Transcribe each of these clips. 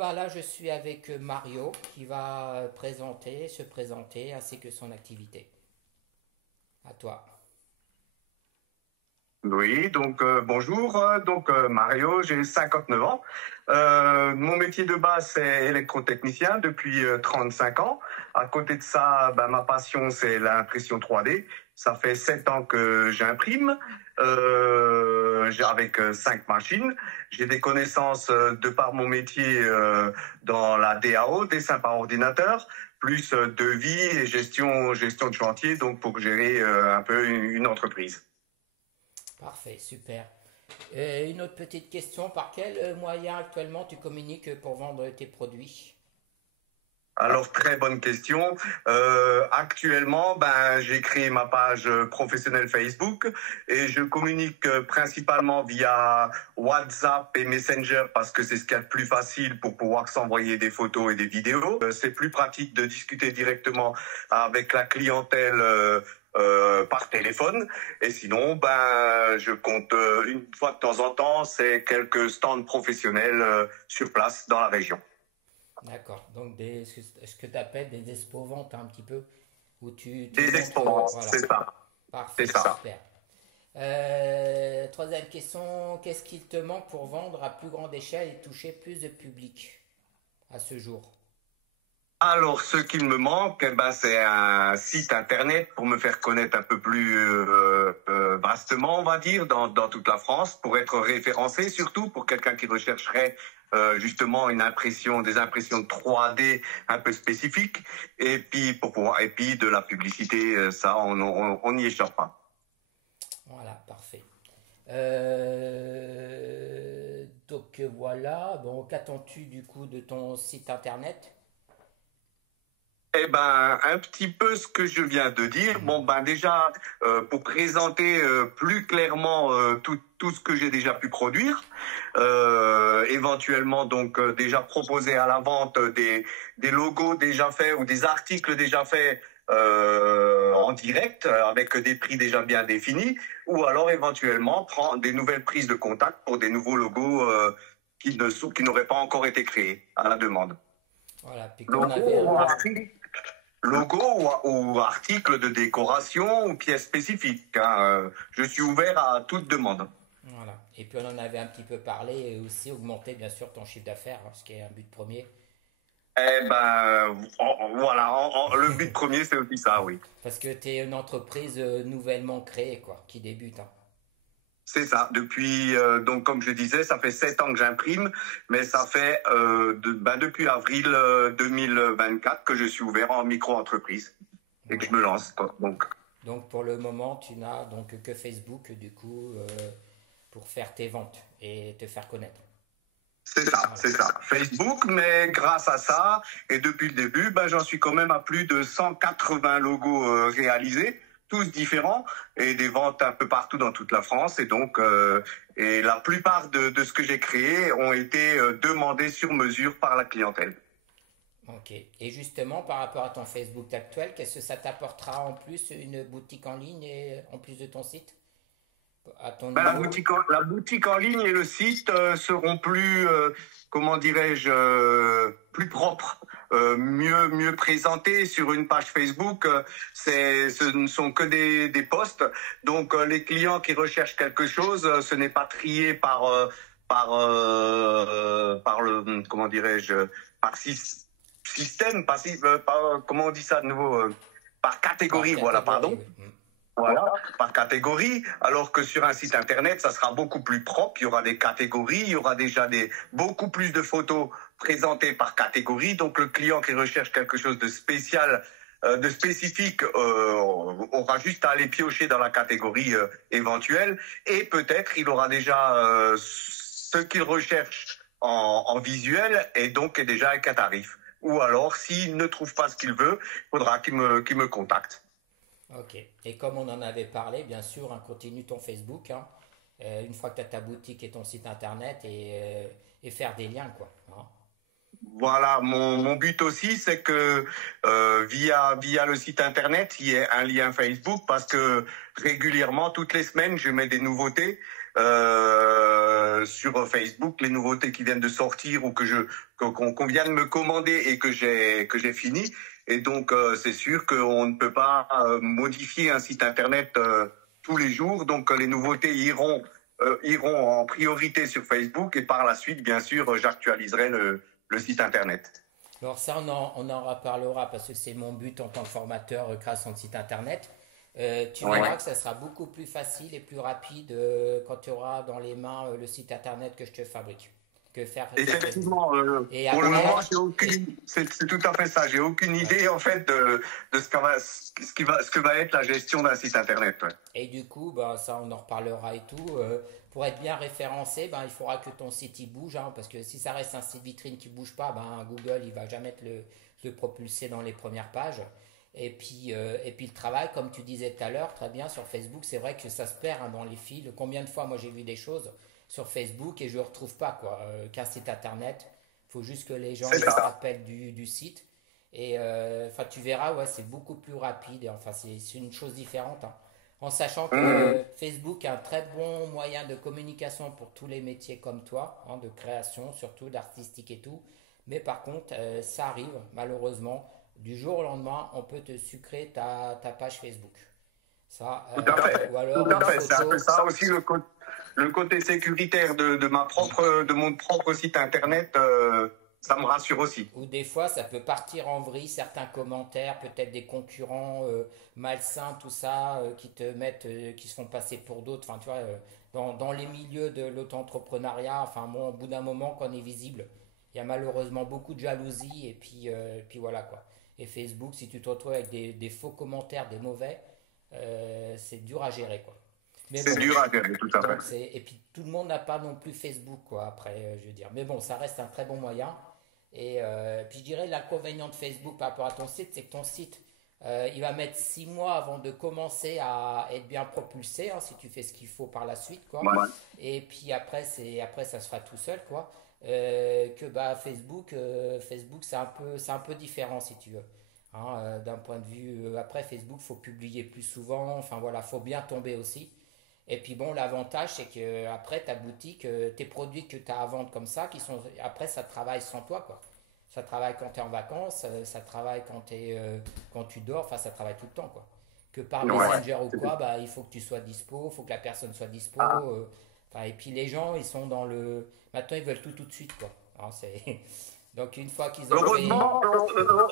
bah là, je suis avec Mario qui va se présenter ainsi que son activité. À toi. Oui, donc bonjour, Mario, j'ai 59 ans. Mon métier de base c'est électrotechnicien depuis 5 ans. À côté de ça, ben, ma passion c'est l'impression 3D. Ça fait 7 ans que j'imprime avec 5 machines. J'ai des connaissances de par mon métier dans la DAO, dessin par ordinateur, plus devis et gestion de chantier, donc pour gérer un peu une entreprise. Parfait, super. Une autre petite question, par quel moyen actuellement tu communiques pour vendre tes produits? Alors, très bonne question. Actuellement, ben, j'ai créé ma page professionnelle Facebook et je communique principalement via WhatsApp et Messenger parce que c'est ce qu'il y a de plus facile pour pouvoir s'envoyer des photos et des vidéos. C'est plus pratique de discuter directement avec la clientèle par téléphone. Et sinon, ben, je compte une fois de temps en temps, c'est quelques stands professionnels sur place dans la région. D'accord, donc ce que tu appelles des expo-ventes un petit peu, où tu Des montres, expériences, voilà, c'est ça. C'est parfait, ça. super. Troisième question, qu'est-ce qu'il te manque pour vendre à plus grande échelle et toucher plus de public à ce jour? Alors, ce qu'il me manque, eh ben, c'est un site internet pour me faire connaître un peu plus vastement, on va dire, dans toute la France, pour être référencé, surtout pour quelqu'un qui rechercherait justement des impressions de 3D un peu spécifiques, et puis de la publicité, ça, on n'y échappe pas. Voilà, parfait. Donc voilà, bon, qu'attends-tu du coup de ton site internet? Eh ben, un petit peu ce que je viens de dire. Bon, ben déjà, pour présenter plus clairement tout ce que j'ai déjà pu produire, éventuellement donc déjà proposer à la vente des logos déjà faits ou des articles déjà faits en direct avec des prix déjà bien définis, ou alors éventuellement prendre des nouvelles prises de contact pour des nouveaux logos qui n'auraient pas encore été créés à la demande. Voilà, puis comme on Logo avait un ou peu... article logo ou article de décoration ou pièces spécifiques, hein. Je suis ouvert à toute demande. Voilà. Et puis on en avait un petit peu parlé et aussi augmenter bien sûr ton chiffre d'affaires, hein, ce qui est un but premier. Eh ben, voilà, le but premier, c'est aussi ça, oui. Parce que tu es une entreprise nouvellement créée, quoi, qui débute, hein. C'est ça. Depuis, donc, comme je disais, ça fait 7 ans que j'imprime, mais ça fait depuis avril 2024 que je suis ouvert en micro-entreprise et que Voilà. je me lance, quoi. Donc, Donc pour le moment, tu n'as donc que Facebook du coup pour faire tes ventes et te faire connaître. c'est ça, Voilà. c'est ça. Facebook, mais grâce à ça, et depuis le début, ben, j'en suis quand même à plus de 180 logos réalisés, tous différents, et des ventes un peu partout dans toute la France. Et donc, et la plupart de ce que j'ai créé ont été demandés sur mesure par la clientèle. Ok. Et justement, par rapport à ton Facebook actuel, qu'est-ce que ça t'apportera en plus une boutique en ligne et en plus de ton site à ton Ben, niveau? la boutique en ligne et le site seront plus, comment dirais-je, plus propres, mieux présentés sur une page Facebook. Ce ne sont que des posts. Donc les clients qui recherchent quelque chose, ce n'est pas trié par le, comment dirais-je, par système, comment on dit ça de nouveau, par Par catégorie. Voilà, catégorie, pardon. oui. Voilà, par catégorie, alors que sur un site internet, ça sera beaucoup plus propre. Il y aura des catégories, il y aura déjà beaucoup plus de photos présentées par catégorie. Donc le client qui recherche quelque chose de spécial, de spécifique, aura juste à aller piocher dans la catégorie éventuelle, et peut-être il aura déjà ce qu'il recherche en visuel, et donc est déjà avec un tarif. Ou alors, s'il ne trouve pas ce qu'il veut, il faudra qu'il me contacte. Ok. Et comme on en avait parlé, bien sûr, hein, continue ton Facebook, hein, une fois que tu as ta boutique et ton site internet et faire des liens, quoi, hein. Voilà, mon but aussi, c'est que via le site internet, il y ait un lien Facebook parce que régulièrement, toutes les semaines, je mets des nouveautés sur Facebook, les nouveautés qui viennent de sortir ou qu'on vient de me commander et que j'ai fini. Et donc c'est sûr qu'on ne peut pas modifier un site internet tous les jours. Donc les nouveautés iront en priorité sur Facebook et par la suite, bien sûr, j'actualiserai le site internet. Alors ça, on en reparlera parce que c'est mon but en tant que formateur, création de site internet. Tu Oui. verras que ça sera beaucoup plus facile et plus rapide quand tu auras dans les mains le site internet que je te fabrique que faire sur Facebook. Effectivement, Et pour le après, moment, c'est tout à fait ça. J'ai aucune idée en fait de ce que va être la gestion d'un site internet. Ouais. et du coup, ben, ça, on en reparlera et tout. Pour être bien référencé, ben, il faudra que ton site il bouge, hein, parce que si ça reste un site vitrine qui bouge pas, ben, Google il va jamais le propulser dans les premières pages. Et puis le travail, comme tu disais tout à l'heure, très bien sur Facebook, c'est vrai que ça se perd hein, dans les fils. Combien de fois moi j'ai vu des choses sur Facebook et je ne retrouve pas quoi, qu'un site internet. Il faut juste que les gens C'est se ça. rappellent du site. Et enfin, tu verras, ouais, c'est beaucoup plus rapide. Et, enfin, c'est une chose différente, hein. En sachant que Facebook est un très bon moyen de communication pour tous les métiers comme toi, hein, de création, surtout d'artistique et tout. Mais par contre, ça arrive, malheureusement, du jour au lendemain, on peut te sucrer ta page Facebook. Ça, Tout à fait. ou Tout alors à une fait. C'est un peu photo, ça aussi le côté sécuritaire de mon propre site internet. Ça me rassure aussi. ou des fois ça peut partir en vrille, certains commentaires, peut-être des concurrents malsains, tout ça, qui te mettent, qui se font passer pour d'autres. Enfin, tu vois, dans les milieux de l'auto-entrepreneuriat, enfin, bon, au bout d'un moment, quand on est visible, il y a malheureusement beaucoup de jalousie, et puis voilà quoi. Et Facebook, si tu te retrouves avec des faux commentaires, des mauvais, c'est dur à gérer quoi. Mais C'est bon, dur à gérer, tout à donc fait. et puis tout le monde n'a pas non plus Facebook quoi après, je veux dire. Mais bon, ça reste un très bon moyen. Et puis je dirais l'inconvénient de Facebook par rapport à ton site, c'est que ton site, il va mettre 6 mois avant de commencer à être bien propulsé, hein, si tu fais ce qu'il faut par la suite, quoi. Ouais. Et puis après ça se fera tout seul, quoi. Que bah Facebook c'est un peu différent si tu veux. Hein, d'un point de vue, après Facebook, faut publier plus souvent. Enfin voilà, faut bien tomber aussi. Et puis bon, l'avantage, c'est que après ta boutique, tes produits que tu as à vendre comme ça, après, ça travaille sans toi, quoi. Ça travaille quand tu es en vacances, ça travaille quand tu dors, enfin, ça travaille tout le temps, quoi. Que par Ouais. Messenger ou quoi, bah, il faut que tu sois dispo, il faut que la personne soit dispo. Ah. Enfin, et puis les gens, ils sont dans le. Maintenant, ils veulent tout de suite, quoi. Alors, Donc, une fois qu'ils ont fait.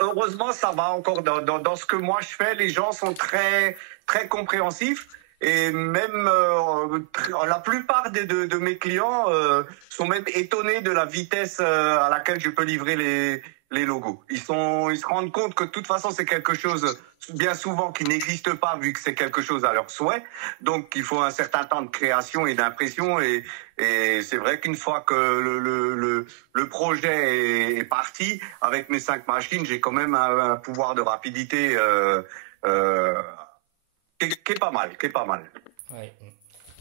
Heureusement, ça va encore dans ce que moi je fais. Les gens sont très, très compréhensifs. Et même la plupart de mes clients sont même étonnés de la vitesse à laquelle je peux livrer les logos. Ils se rendent compte que de toute façon, c'est quelque chose bien souvent qui n'existe pas vu que c'est quelque chose à leur souhait. Donc, il faut un certain temps de création et d'impression. Et c'est vrai qu'une fois que le projet est parti, avec mes 5 machines, j'ai quand même un pouvoir de rapidité euh, qui est pas mal, qui est pas mal. Ouais.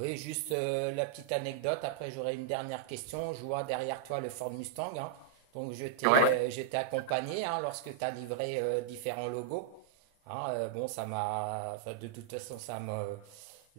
Oui, juste la petite anecdote. Après, j'aurai une dernière question. Je vois derrière toi le Ford Mustang, hein. Donc, Ouais. je t'ai accompagné hein, lorsque tu as livré différents logos. Hein, bon, ça m'a. Enfin, de toute façon, ça m'a.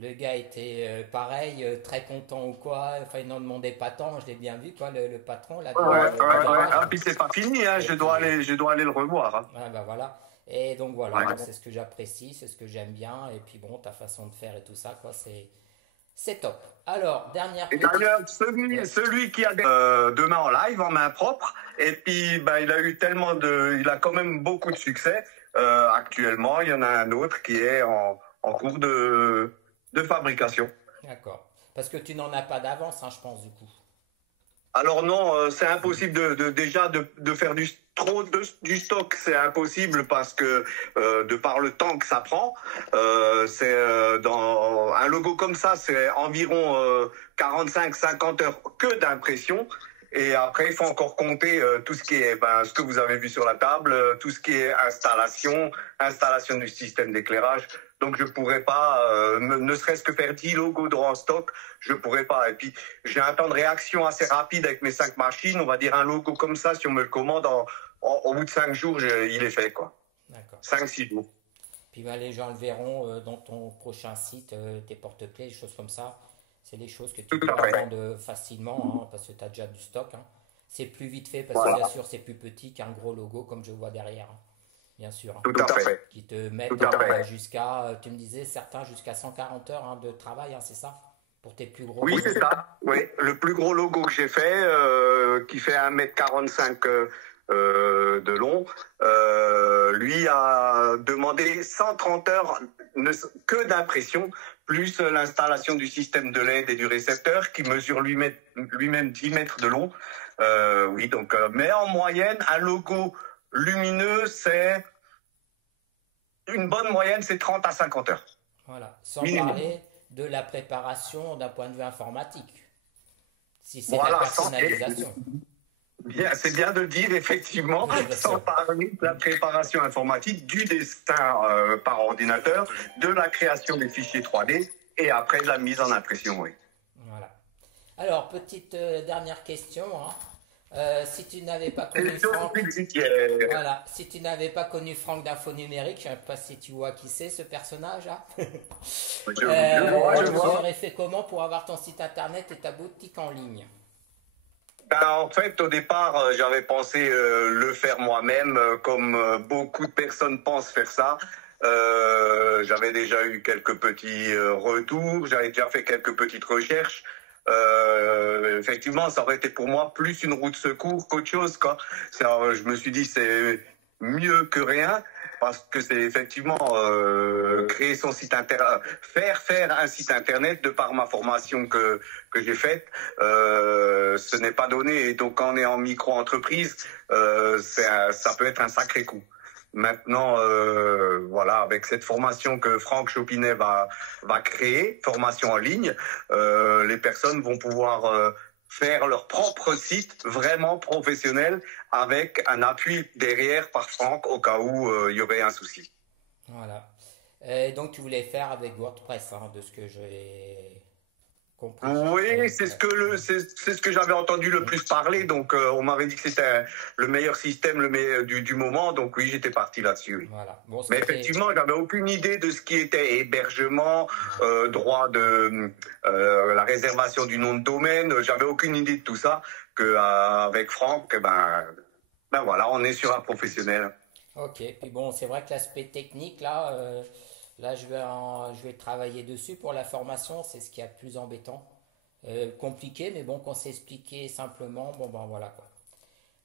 Le gars était pareil, très content ou quoi. Enfin, il n'en demandait pas tant. Je l'ai bien vu, quoi, le patron là Ouais, du ouais, ouais. garage. Ah, puis c'est pas fini, hein. Et puis, Je dois aller le revoir, hein. ouais, bah voilà. Et donc voilà, Ouais. donc c'est ce que j'apprécie, c'est ce que j'aime bien. Et puis bon, ta façon de faire et tout ça, quoi, c'est top. Alors, dernière Et petite. d'ailleurs, Ouais. celui qui a demain en live, en main propre, et puis bah, il a quand même beaucoup de succès. Actuellement, il y en a un autre qui est en cours de fabrication. D'accord. Parce que tu n'en as pas d'avance, hein, je pense, du coup. Alors non, c'est impossible déjà de faire du stock, c'est impossible parce que de par le temps que ça prend, c'est dans un logo comme ça, c'est environ 45-50 heures que d'impression. Et après, il faut encore compter tout ce qui est, ce que vous avez vu sur la table, tout ce qui est installation du système d'éclairage. Donc, je pourrais pas, ne serait-ce que faire 10 logos en stock, je pourrais pas. Et puis, j'ai un temps de réaction assez rapide avec mes 5 machines. On va dire un logo comme ça, si on me le commande au bout de 5 jours, il est fait, quoi. D'accord. 5-6 jours. Puis bah, les gens le verront dans ton prochain site, tes porte-clés, des choses comme ça. C'est les choses que tu Tout dois à fait. vendre facilement, hein, parce que tu as déjà du stock, hein. C'est plus vite fait parce que bien Voilà. sûr c'est plus petit qu'un gros logo comme je vois derrière, hein, bien sûr, hein. Tout à fait. Qui te mettent Tout à fait. jusqu'à, tu me disais, certains jusqu'à 140 heures, hein, de travail, hein, c'est ça? Pour tes plus gros Oui, logos. c'est ça. Oui, le plus gros logo que j'ai fait, qui fait 1,45 m de long, lui a demandé 130 heures que d'impression, plus l'installation du système de LED et du récepteur qui mesure lui-même 10 mètres de long. Oui, donc, mais en moyenne, un logo lumineux, c'est une bonne moyenne, c'est 30 à 50 heures. Voilà. Sans Minimum. parler de la préparation d'un point de vue informatique. Si c'est de la Voilà, personnalisation. bien, c'est bien de le dire, effectivement, Oui, bien sans sûr. parler de la préparation informatique, du dessin par ordinateur, de la création des fichiers 3D et après de la mise en impression, oui. Voilà. Alors, petite dernière question, hein. Si tu n'avais pas connu Question Franck, subsidiaire. voilà, si tu n'avais pas connu Franck d'Info Numérique, je ne sais pas si tu vois qui c'est ce personnage là. Je Tu vois. aurais fait comment pour avoir ton site internet et ta boutique en ligne? Ben, en fait, au départ, j'avais pensé le faire moi-même, comme beaucoup de personnes pensent faire ça. J'avais déjà eu quelques petits retours, j'avais déjà fait quelques petites recherches. Effectivement, ça aurait été pour moi plus une roue de secours qu'autre chose, quoi. Je me suis dit c'est mieux que rien parce que c'est effectivement créer son site internet, faire un site internet de par ma formation que j'ai faite. Ce n'est pas donné. Et donc, quand on est en micro-entreprise, ça peut être un sacré coup. Maintenant, voilà, avec cette formation que Franck Chopinet va créer, formation en ligne, les personnes vont pouvoir faire leur propre site vraiment professionnel avec un appui derrière par Franck au cas où il y aurait un souci. Voilà. Et donc tu voulais faire avec WordPress, hein, de ce que j'ai compris. Oui, Ouais. c'est ce que j'avais entendu le plus parler. Donc, on m'avait dit que c'était le meilleur système du moment. Donc, oui, j'étais parti là-dessus. Oui. Voilà. Bon, ce Mais qui était. effectivement, j'avais aucune idée de ce qui était hébergement, Ouais. droit de la réservation du nom de domaine. J'avais aucune idée de tout ça. Que avec Franck, ben voilà, on est sur un professionnel. Ok. Puis bon, c'est vrai que l'aspect technique, là, là je vais travailler dessus pour la formation. C'est ce qui est le plus embêtant. Compliqué, mais bon, qu'on sait expliquer simplement. Bon, ben voilà quoi.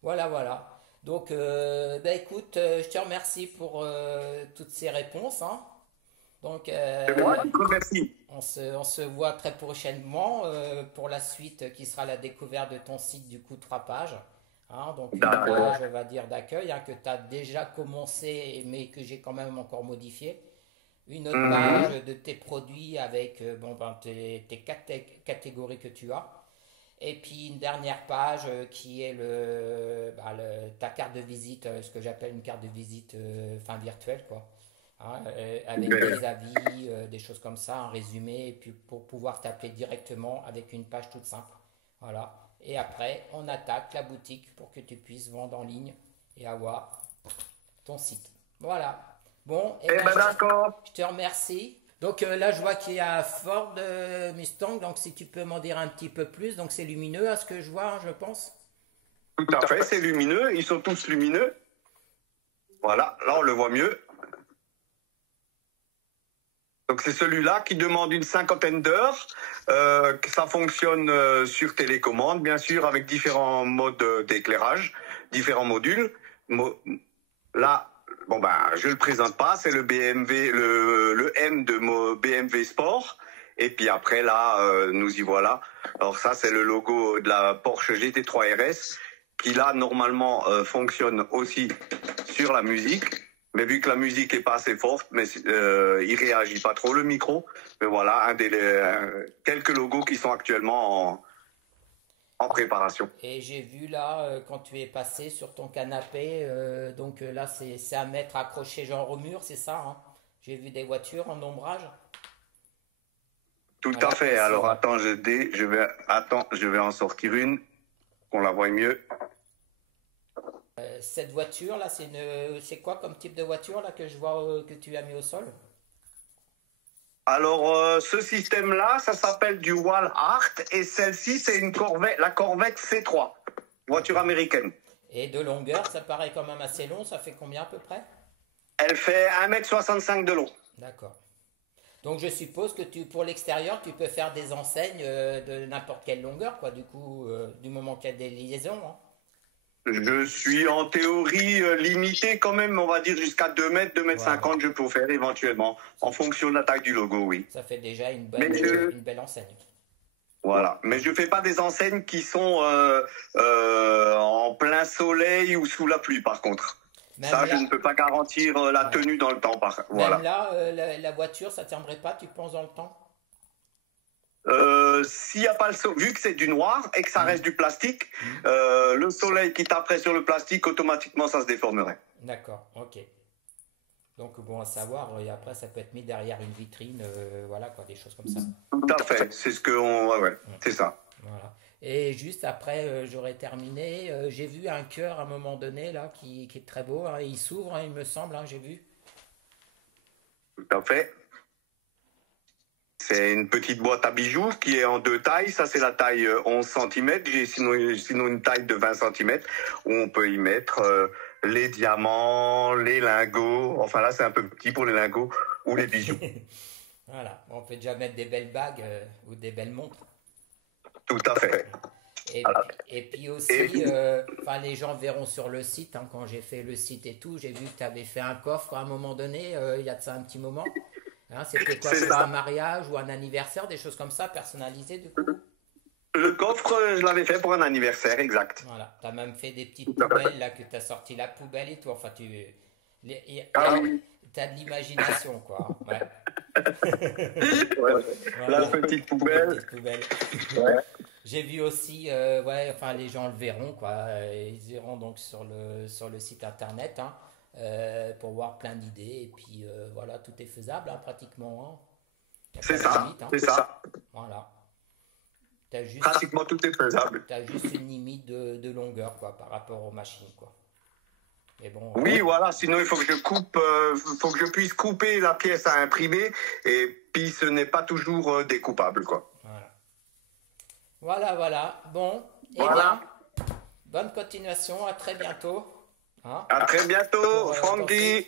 Voilà, voilà. Donc, ben écoute, je te remercie pour toutes ces réponses, hein. Donc, C'est moi qui te remercie. on se voit très prochainement pour la suite qui sera la découverte de ton site du coup 3 pages. Hein, donc une D'accord. page, on va dire, d'accueil, hein, que tu as déjà commencé mais que j'ai quand même encore modifié. Une autre Mhm. page de tes produits avec bon, ben, tes catégories que tu as. Et puis une dernière page qui est ta carte de visite, ce que j'appelle une carte de visite fin virtuelle, quoi. Hein, avec des avis, des choses comme ça, un résumé, et puis pour pouvoir t'appeler directement avec une page toute simple. Voilà. Et après, on attaque la boutique pour que tu puisses vendre en ligne et avoir ton site. Voilà. Bon, et Eh ben ben d'accord. je te remercie. Donc là, je vois qu'il y a Ford Mustang. Donc si tu peux m'en dire un petit peu plus. Donc c'est lumineux à ce que je vois, hein, je pense. Tout à fait, c'est lumineux. Ils sont tous lumineux. Voilà, là on le voit mieux. Donc c'est celui-là qui demande une cinquantaine d'heures. Que ça fonctionne sur télécommande, bien sûr, avec différents modes d'éclairage, différents modules. Là, bon ben, je le présente pas, c'est le BMW, le M de BMW Sport. Et puis après là, nous y voilà. Alors ça, c'est le logo de la Porsche GT3 RS qui là normalement fonctionne aussi sur la musique. Mais vu que la musique est pas assez forte, mais il réagit pas trop le micro. Mais voilà, quelques logos qui sont actuellement en préparation. Et j'ai vu là, quand tu es passé sur ton canapé, donc là, c'est à mettre accroché genre au mur, c'est ça, hein. J'ai vu des voitures en ombrage. Tout à Voilà, fait. ici, Alors ouais. attends, je vais en sortir une, qu'on la voie mieux. Cette voiture là, c'est quoi comme type de voiture là que je vois que tu as mis au sol? Alors, ce système-là, ça s'appelle du Wall Art et celle-ci, c'est une Corvette, la Corvette C3, voiture américaine. Et de longueur, ça paraît quand même assez long. Ça fait combien à peu près? Elle fait 1,65 m de long. D'accord. Donc je suppose que pour l'extérieur, tu peux faire des enseignes de n'importe quelle longueur, quoi, du coup, du moment qu'il y a des liaisons, hein. Je suis en théorie limité quand même, on va dire jusqu'à 2 mètres, 2,50 m, Voilà. je peux faire éventuellement, en fonction de la taille du logo, oui. Ça fait déjà Mais je, une belle enseigne. voilà. Mais je fais pas des enseignes qui sont en plein soleil ou sous la pluie, par contre. Même Ça, je là, ne peux pas garantir la ouais. tenue dans le temps, Même voilà. là, la voiture, ça tiendrait pas, tu penses, dans le temps? S'il n'y a pas le soleil, vu que c'est du noir et que ça Hmm. reste du plastique, Hmm. le soleil qui taperait sur le plastique, automatiquement, ça se déformerait. D'accord, ok. Donc bon à savoir, et après ça peut être mis derrière une vitrine, voilà quoi, des choses comme ça. Tout à fait, c'est ce que on, ouais, ouais, Hmm. c'est ça. Voilà. Et juste après, j'aurais terminé. J'ai vu un cœur à un moment donné là qui est très beau, hein. Il s'ouvre, hein, il me semble, hein, j'ai vu. Tout à fait. C'est une petite boîte à bijoux qui est en deux tailles. Ça, c'est la taille 11 cm. J'ai sinon une taille de 20 cm où on peut y mettre les diamants, les lingots. Enfin là, c'est un peu petit pour les lingots ou les bijoux. Voilà, on peut déjà mettre des belles bagues ou des belles montres. Tout à fait. Et, Voilà. et puis Et aussi, enfin les gens verront sur le site, hein, quand j'ai fait le site et tout, j'ai vu que tu avais fait un coffre à un moment donné, il y a de ça un petit moment. Hein, c'était quoi? c'est Pour un ça. mariage ou un anniversaire, des choses comme ça, personnalisées du coup? Le coffre, je l'avais fait pour un anniversaire, exact. Voilà, tu as même fait des petites Tout à fait. poubelles là, que tu as sorti la poubelle et tout. Enfin, Ah oui. t'as de l'imagination, quoi. Ouais. Ouais. La Voilà, petite la poubelle. petite poubelle. Ouais. J'ai vu aussi, ouais, enfin, les gens le verront, quoi. Ils iront donc sur le site internet, hein, pour voir plein d'idées. Et puis, voilà, tout est faisable, hein, pratiquement, hein. Il n'y a C'est pas de ça. limite, hein. C'est ça. Voilà. Tu as juste, Pratiquement tout est faisable. t'as juste une limite de longueur, quoi, par rapport aux machines, quoi. Et bon, Oui, voilà. Sinon, il faut que je coupe, faut que je puisse couper la pièce à imprimer, et puis ce n'est pas toujours découpable, quoi. voilà. Voilà, voilà. Bon, eh bien, Voilà. bonne continuation, à très bientôt, hein, À très bientôt, pour ton site. Francky.